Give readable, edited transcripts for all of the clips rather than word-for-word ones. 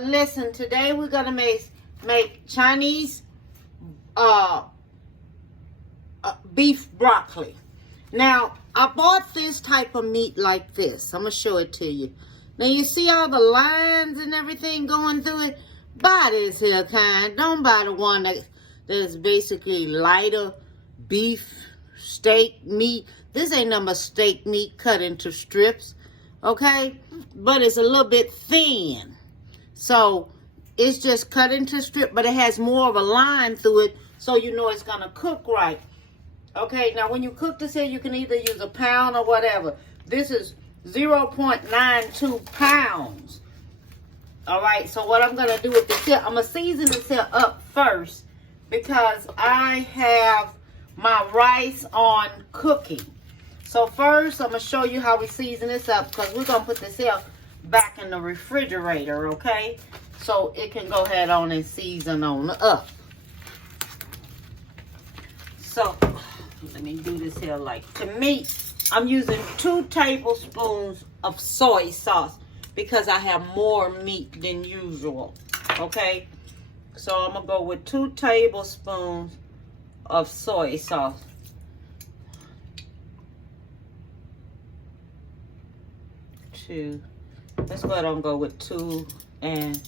listen, today we're gonna make Chinese beef broccoli. Now, I bought this type of meat like this. I'm gonna show it to you. Now, you see all the lines and everything going through it? Buy this here kind. Don't buy the one that's basically lighter beef steak meat. This ain't nothing but steak meat cut into strips, okay? But it's a little bit thin. So, it's just cut into strips, but it has more of a line through it, so you know it's gonna cook right. Okay, now when you cook this here, you can either use a pound or whatever. This is 0.92 pounds. All right, so what I'm going to do with this here, I'm going to season this here up first because I have my rice on cooking. So first, I'm going to show you how we season this up because we're going to put this here back in the refrigerator, okay? So it can go ahead on and season on up. So, let me do this here like to me. I'm using 2 tablespoons of soy sauce because I have more meat than usual. Okay? So I'm going to go with 2 tablespoons of soy sauce. 2. Let's go ahead and go with 2 and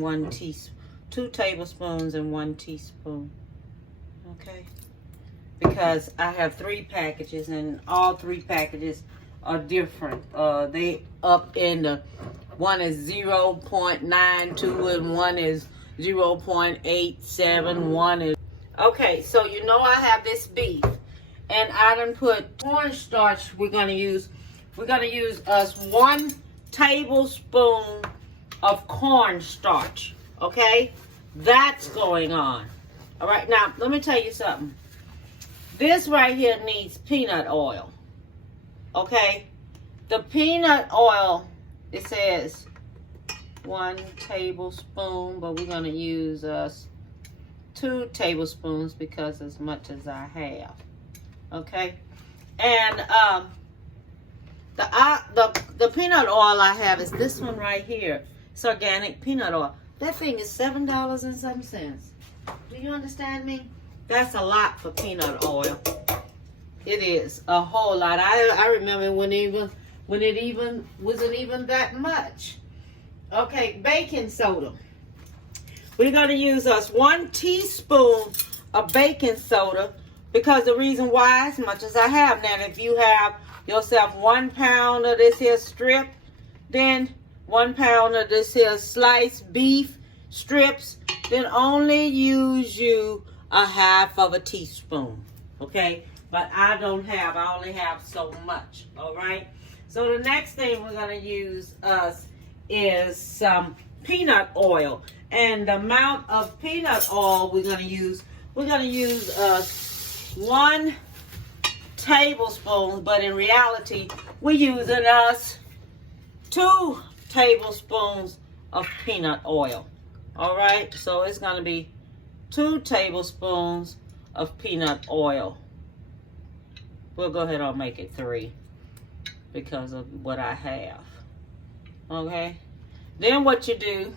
1 teaspoon. 2 tablespoons and 1 teaspoon. Okay, because I have 3 packages and all 3 packages are different. They up in the one is 0.92 and one is 0.87. One is okay. So you know I have this beef, and I done put cornstarch. We're gonna use us 1 tablespoon of cornstarch. Okay, that's going on. All right, now, let me tell you something. This right here needs peanut oil, okay? The peanut oil, it says 1 tablespoon, but we're going to use 2 tablespoons because as much as I have, okay? And the peanut oil I have is this one right here. It's organic peanut oil. That thing is $7 and some cents. Do you understand me? That's a lot for peanut oil. It is a whole lot. I remember when it wasn't even that much. Okay, baking soda. We're gonna use us 1 teaspoon of baking soda because the reason why, as much as I have now, if you have yourself 1 pound of this here strip, then 1 pound of this here sliced beef strips, then only use you a half of a teaspoon, okay? But I only have so much, all right? So the next thing we're gonna use is some peanut oil. And the amount of peanut oil we're gonna use 1 tablespoon, but in reality, we're using 2 tablespoons of peanut oil. All right, so it's going to be 2 tablespoons of peanut oil. We'll go ahead and make it 3 because of what I have. Okay, then what you do,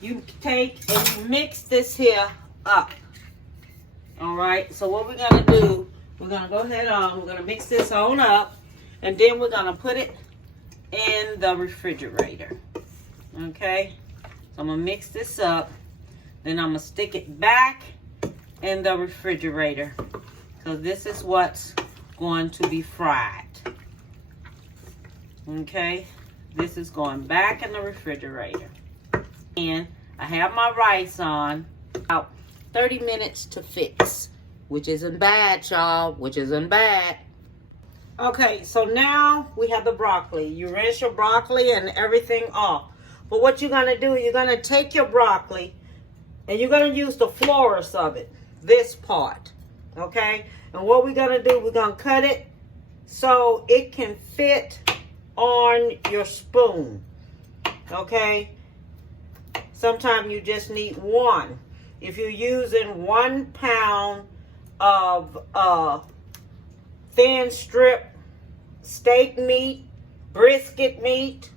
you take and you mix this here up. All right, so what we're going to do, we're going to go ahead on, we're going to mix this on up, and then we're going to put it in the refrigerator. Okay. So I'm going to mix this up. Then I'm going to stick it back in the refrigerator. Because this is what's going to be fried. Okay. This is going back in the refrigerator. And I have my rice on. About 30 minutes to fix. Which isn't bad, y'all. Which isn't bad. Okay. So now we have the broccoli. You rinse your broccoli and everything off. But what you're going to do, you're going to take your broccoli and you're going to use the florus of it, this part, okay? And what we're going to do, we're going to cut it so it can fit on your spoon, okay? Sometimes you just need 1. If you're using 1 pound of thin strip steak meat, brisket meat,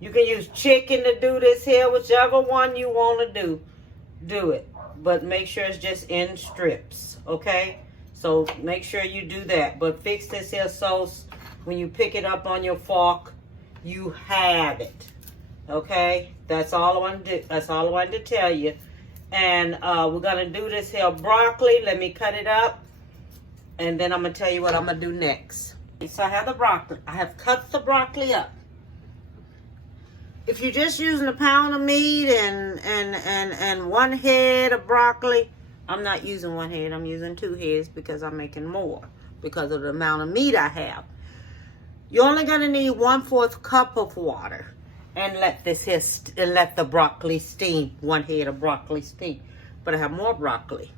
You can use chicken to do this here, whichever one you want to do it. But make sure it's just in strips, okay? So make sure you do that. But fix this here sauce. When you pick it up on your fork, you have it, okay? That's all I want to do. That's all I wanted to tell you. And we're going to do this here broccoli. Let me cut it up. And then I'm going to tell you what I'm going to do next. So I have the broccoli. I have cut the broccoli up. If you're just using a pound of meat and one head of broccoli, I'm not using one head. I'm using 2 heads because I'm making more because of the amount of meat I have. You're only going to need 1/4 cup of water and let this here let the broccoli steam. 1 head of broccoli steam. But I have more broccoli.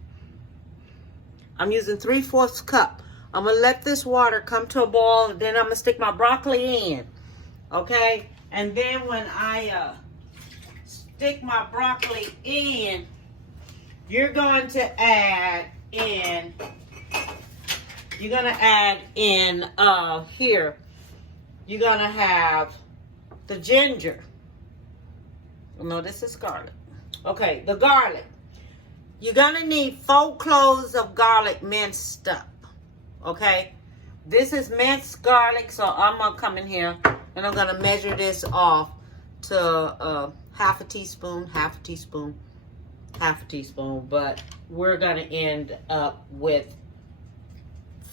I'm using 3/4 cup. I'm going to let this water come to a boil, and then I'm going to stick my broccoli in. Okay? And then when I stick my broccoli in, you're going to add in, here, you're going to have the ginger. No, this is garlic. Okay, the garlic. You're going to need 4 cloves of garlic minced up. Okay? This is minced garlic, so I'm going to come in here and I'm going to measure this off to half a teaspoon, but we're going to end up with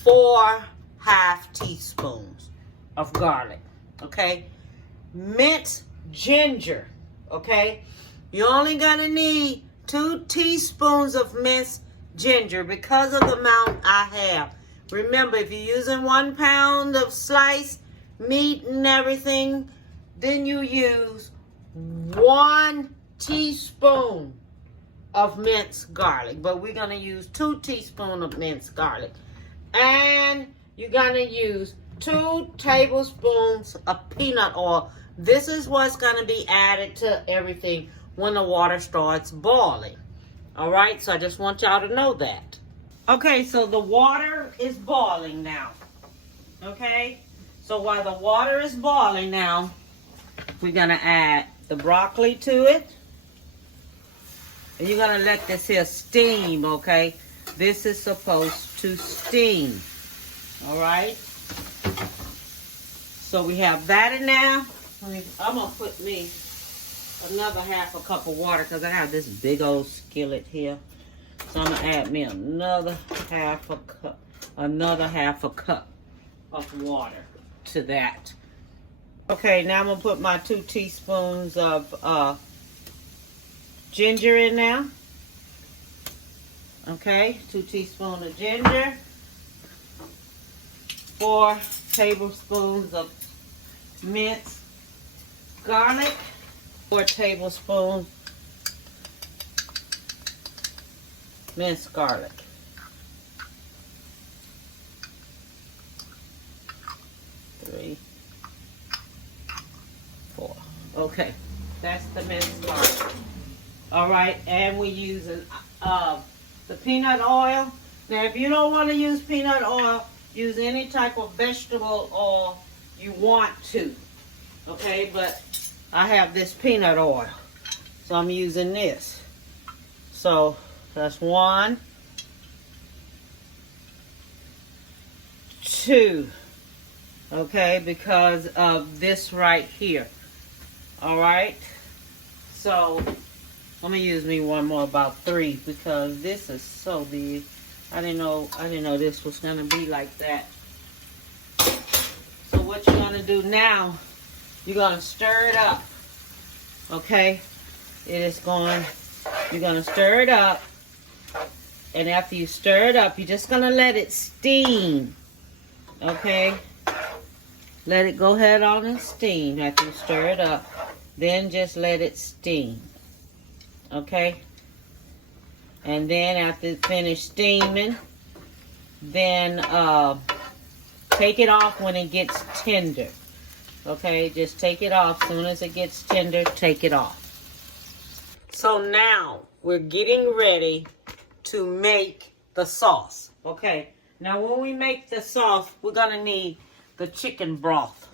4 half teaspoons of garlic, okay? Minced ginger, okay? You're only going to need 2 teaspoons of minced ginger because of the amount I have. Remember, if you're using 1 pound of sliced meat and everything, then you use 1 teaspoon of minced garlic. But we're going to use 2 teaspoons of minced garlic. And you're going to use 2 tablespoons of peanut oil. This is what's going to be added to everything when the water starts boiling. All right, so I just want y'all to know that. Okay, so the water is boiling now. Okay, so while the water is boiling now, we're going to add the broccoli to it. And you're going to let this here steam, okay? This is supposed to steam. All right? So we have that in there. I'm going to put me another half a cup of water because I have this big old skillet here. So I'm going to add me another half a cup of water to that. Okay, now I'm going to put my 2 teaspoons of ginger in there. Okay, 2 teaspoons of ginger. 4 tablespoons of minced garlic. 4 tablespoons minced garlic. 3, 4. Okay, that's the minced garlic. All right, and we're using the peanut oil. Now, if you don't want to use peanut oil, use any type of vegetable oil you want to. Okay, but I have this peanut oil, so I'm using this. So that's 1, 2, okay, because of this right here. All right, so let me use me one more, about 3, because this is so big. I didn't know this was gonna be like that. So what you're gonna do now, you're gonna stir it up. Okay, you're gonna stir it up. And after you stir it up, you're just gonna let it steam. Okay? Let it go ahead on and steam after you stir it up. Then just let it steam. Okay? And then after it finishes steaming, then take it off when it gets tender. Okay? Just take it off. As soon as it gets tender, take it off. So now we're getting ready to make the sauce. Okay, now when we make the sauce, we're gonna need the chicken broth,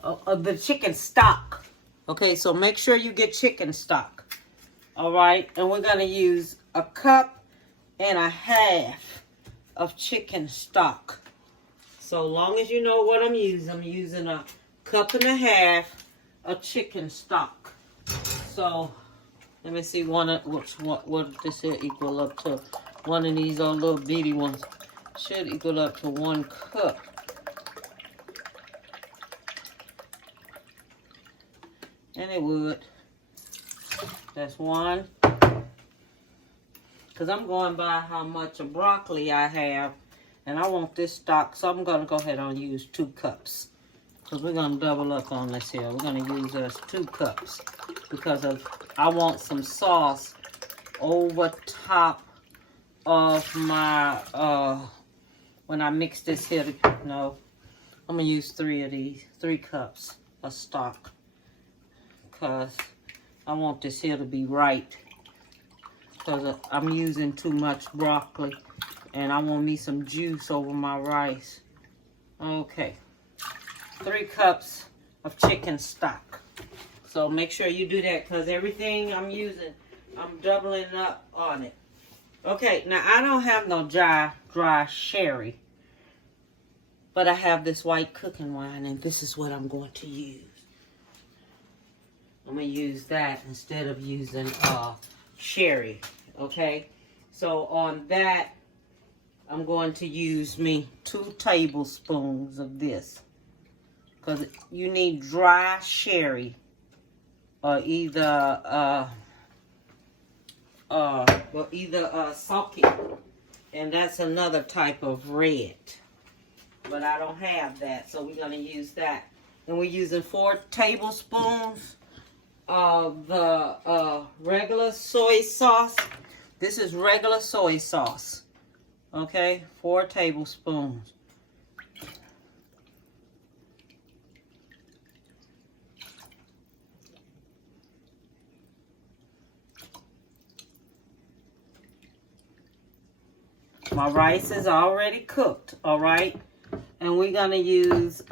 the chicken stock. Okay, so make sure you get chicken stock. All right, and we're going to use 1.5 cups of chicken stock. So long as you know what I'm using 1.5 cups of chicken stock. So let me see what this here equal up to. One of these old little bitty ones should equal up to 1 cup. And it would. That's one. Because I'm going by how much of broccoli I have. And I want this stock, so I'm going to go ahead and use 2 cups. Because we're going to double up on this here. We're going to use us 2 cups. Because I want some sauce over top of my, when I mix this here. No, I'm going to use 3 of these. 3 cups of stock. Because I want this here to be right. Because I'm using too much broccoli. And I want me some juice over my rice. Okay. 3 cups of chicken stock. So make sure you do that because everything I'm using, I'm doubling up on it. Okay, now I don't have no dry sherry. But I have this white cooking wine and this is what I'm going to use. I'm going to use that instead of using sherry. Okay? So on that, I'm going to use me 2 tablespoons of this. Because you need dry sherry. Or either sulky. And that's another type of red. But I don't have that. So we're going to use that. And we're using 4 tablespoons of the regular soy sauce. This is regular soy sauce. Okay, 4 tablespoons. My rice is already cooked, all right? And we're going to use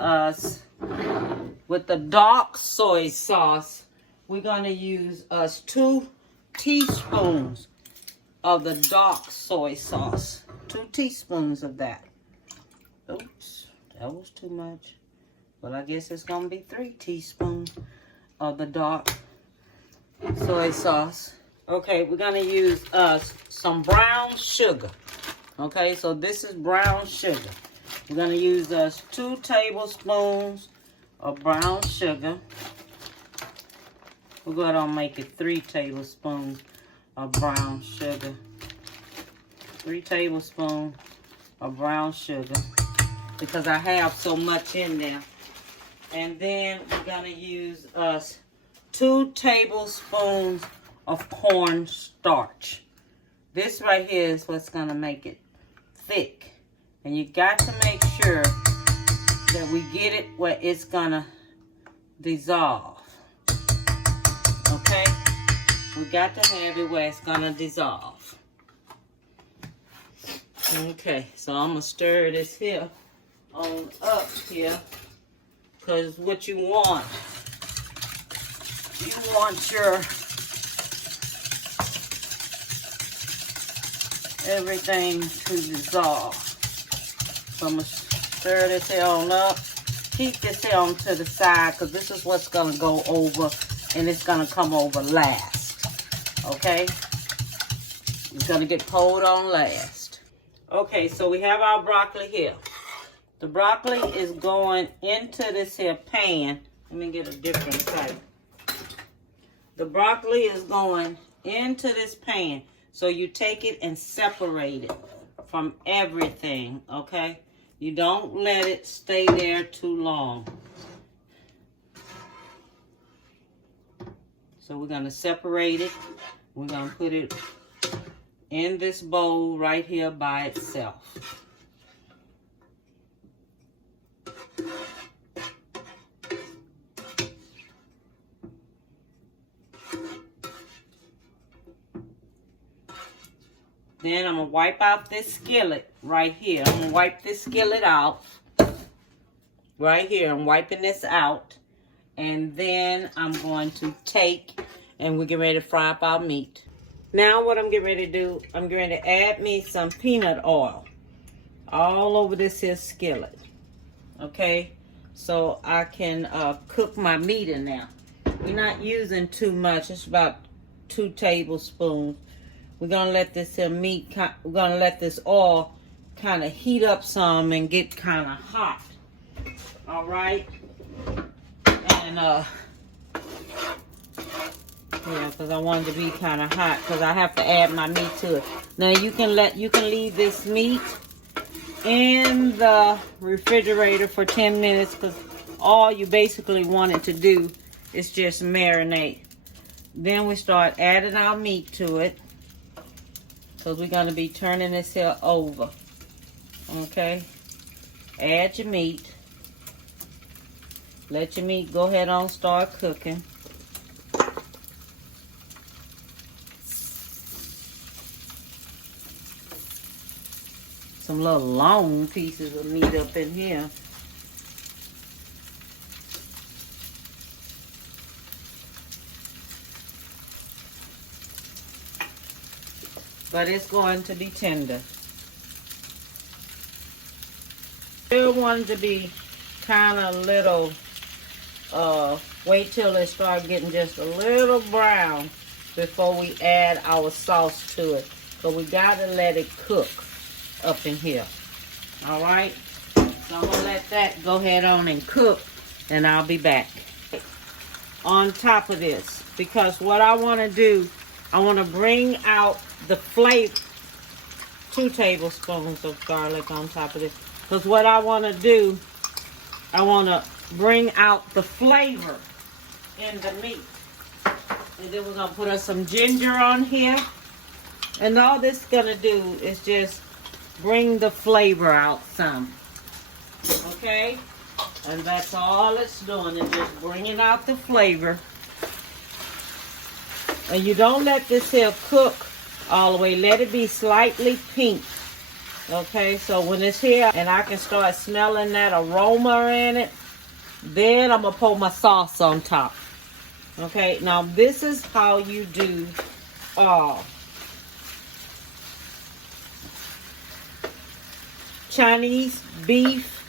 with the dark soy sauce, we're going to use 2 teaspoons of the dark soy sauce. 2 teaspoons of that. Oops, that was too much. But I guess it's going to be 3 teaspoons of the dark soy sauce. Okay, we're going to use some brown sugar. Okay, so this is brown sugar. We're going to use 2 tablespoons of brown sugar. We're going to make it 3 tablespoons of brown sugar. 3 tablespoons of brown sugar because I have so much in there. And then we're going to use 2 tablespoons of cornstarch. This right here is what's going to make it thick. And you got to make sure that we get it where it's going to dissolve. Okay? We got to have it where it's going to dissolve. Okay, so I'm going to stir this here on up here. Because what you want your everything to dissolve. So I'm going to stir this here on up. Keep this here on to the side because this is what's going to go over and it's going to come over last. Okay? It's going to get poured on last. Okay, so we have our broccoli here. The broccoli is going into this here pan. Let me get a different type. The broccoli is going into this pan. So you take it and separate it from everything, okay? You don't let it stay there too long. So we're going to separate it. We're going to put it in this bowl right here by itself. Then I'm going to wipe out this skillet right here. I'm going to wipe this skillet out. Right here. I'm wiping this out. And then I'm going to take and we're getting ready to fry up our meat. Now what I'm getting ready to do, I'm getting ready to add me some peanut oil all over this here skillet. Okay, so I can cook my meat in there. We're not using too much. It's about 2 tablespoons. We're gonna let this here meat, we're gonna let this oil kind of heat up some and get kind of hot. All right, and yeah, because I wanted to be kind of hot because I have to add my meat to it. Now you can leave this meat in the refrigerator for 10 minutes because all you basically want it to do is just marinate. Then we start adding our meat to it because we're going to be turning this here over. Okay, add your meat. Let your meat go ahead on start cooking. Some little long pieces of meat up in here. But it's going to be tender. Still want it to be kind of little, wait till it start getting just a little brown before we add our sauce to it. So we gotta let it cook up in here. All right, so I'm gonna let that go ahead on and cook, and I'll be back. On top of this, because what I want to do, I want to bring out the flavor. 2 tablespoons of garlic on top of this, because what I want to do, I want to bring out the flavor in the meat. And then we're gonna put us some ginger on here, and all this is gonna do is just bring the flavor out some. Okay, and that's all it's doing, is just bringing out the flavor. And you don't let this here cook all the way. Let it be slightly pink. Okay, so when it's here and I can start smelling that aroma in it, then I'm gonna pour my sauce on top. Okay, now this is how you do Chinese beef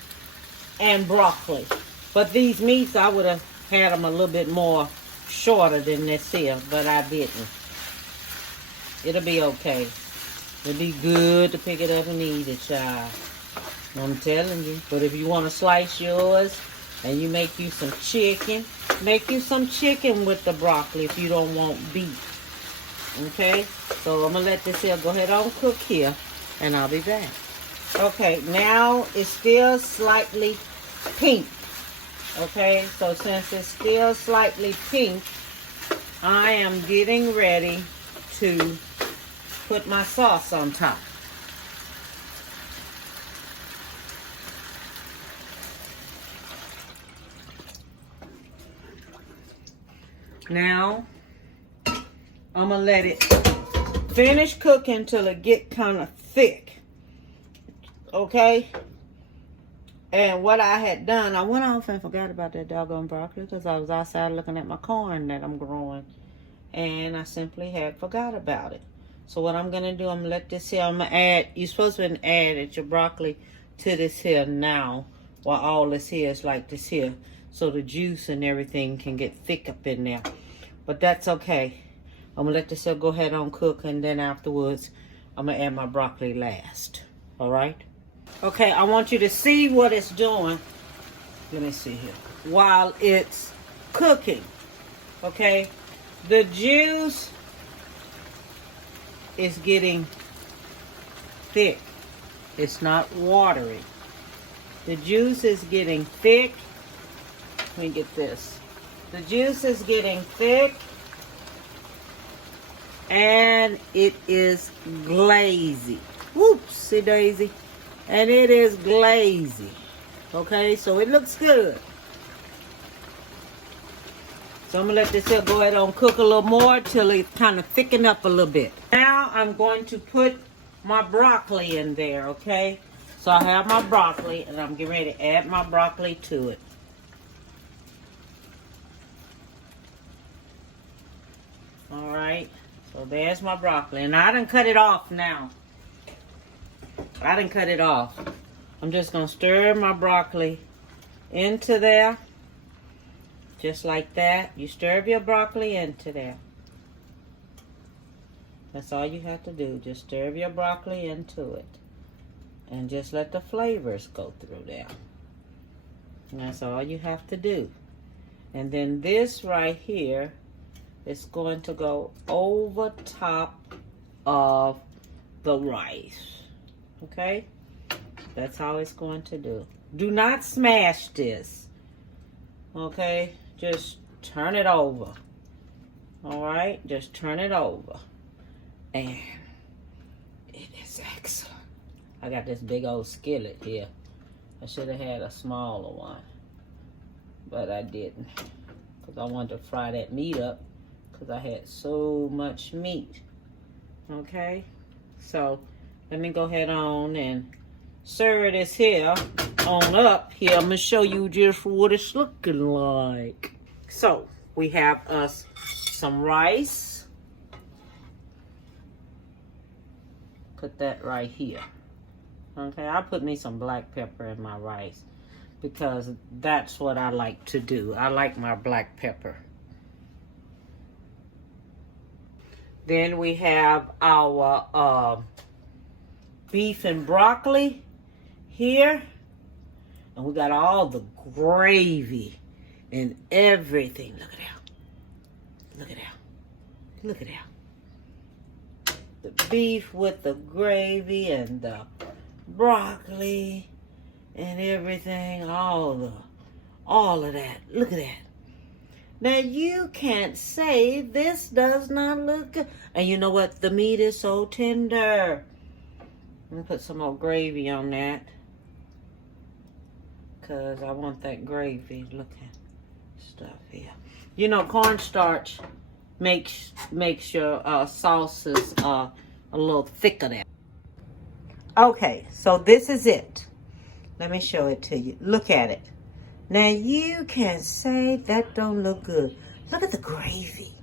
and broccoli. But these meats, I would have had them a little bit more shorter than this here, but I didn't. It'll be okay. It'll be good to pick it up and eat it, child. I'm telling you. But if you want to slice yours and you make you some chicken, make you some chicken with the broccoli if you don't want beef. Okay? So I'm going to let this here go ahead on cook here, and I'll be back. Okay, now it's still slightly pink. Okay, so since it's still slightly pink, I am getting ready to put my sauce on top. Now, I'm going to let it finish cooking till it get kind of thick. Okay? And what I had done, I went off and forgot about that doggone broccoli because I was outside looking at my corn that I'm growing. And I simply had forgot about it. So what I'm going to do, I'm going to let this here, I'm going to add, you're supposed to add your broccoli to this here now, while all this here is like this here. So the juice and everything can get thick up in there. But that's okay. I'm going to let this here go ahead on cook, and then afterwards, I'm going to add my broccoli last. All right? Okay, I want you to see what it's doing. Let me see here. While it's cooking, okay, the juice is getting thick. It's not watery. The juice is getting thick. Let me get this. The juice is getting thick, and it is glazy. Whoopsie daisy. And it is glazy. Okay, so it looks good. So I'm going to let this here go ahead and cook a little more till it kind of thicken up a little bit. Now I'm going to put my broccoli in there, okay? So I have my broccoli, and I'm getting ready to add my broccoli to it. All right. So there's my broccoli. And I done cut it off now. I done cut it off. I'm just going to stir my broccoli into there. Just like that. You stir your broccoli into there. That's all you have to do. Just stir your broccoli into it. And just let the flavors go through there. And that's all you have to do. And then this right here is going to go over top of the rice. Okay? That's how it's going to do. Do not smash this. Okay? Just turn it over. Alright? Just turn it over. And it is excellent. I got this big old skillet here. I should have had a smaller one. But I didn't. Because I wanted to fry that meat up. Because I had so much meat. Okay? So, let me go ahead on and serve this here on up here. I'm going to show you just what it's looking like. So, we have us some rice. Put that right here. Okay, I put me some black pepper in my rice because that's what I like to do. I like my black pepper. Then we have our beef and broccoli here. And we got all the gravy and everything. Look at that. Look at that. Look at that. The beef with the gravy and the broccoli and everything, all of that. Look at that. Now you can't say this does not look good. And you know what? The meat is so tender. Let me put some more gravy on that. Because I want that gravy. Look at stuff here. You know, cornstarch makes your sauces a little thicker there. Okay, so this is it. Let me show it to you. Look at it. Now you can say that don't look good. Look at the gravy.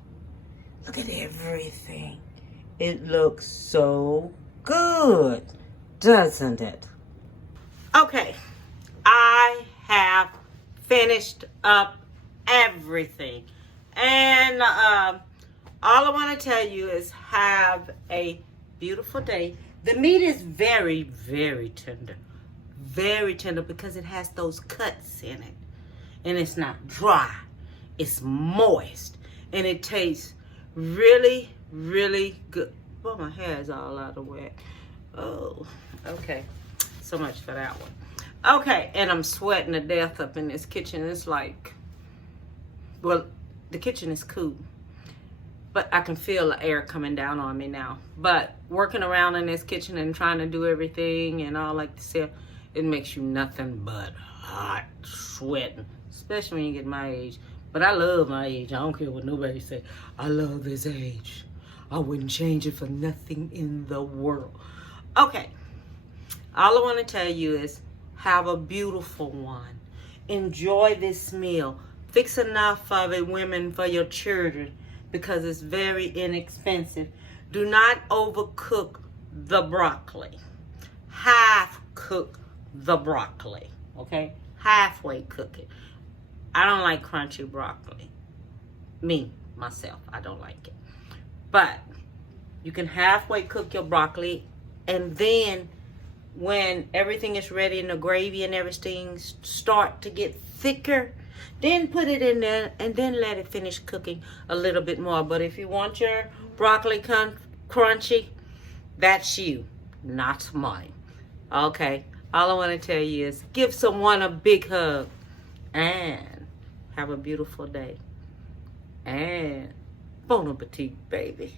Look at everything. It looks so good, doesn't it? Okay, I have finished up everything. And all I want to tell you is have a beautiful day. The meat is very, very tender. Very tender because it has those cuts in it. And it's not dry. It's moist. And it tastes really, really good. Oh, my hair is all out of whack. Oh, okay. So much for that one. Okay, and I'm sweating to death up in this kitchen. It's like, well, the kitchen is cool. But I can feel the air coming down on me now. But working around in this kitchen and trying to do everything and all like this here, it makes you nothing but hot, sweating. Especially when you get my age. But I love my age. I don't care what nobody say. I love this age. I wouldn't change it for nothing in the world. Okay. All I want to tell you is have a beautiful one. Enjoy this meal. Fix enough of it, women, for your children. Because it's very inexpensive. Do not overcook the broccoli. Half cook the broccoli. Okay? Halfway cook it. I don't like crunchy broccoli. Me, myself, I don't like it. But you can halfway cook your broccoli, and then when everything is ready and the gravy and everything start to get thicker, then put it in there and then let it finish cooking a little bit more. But if you want your broccoli crunchy, that's you, not mine. Okay, all I want to tell you is give someone a big hug and have a beautiful day. And bon appetit, baby.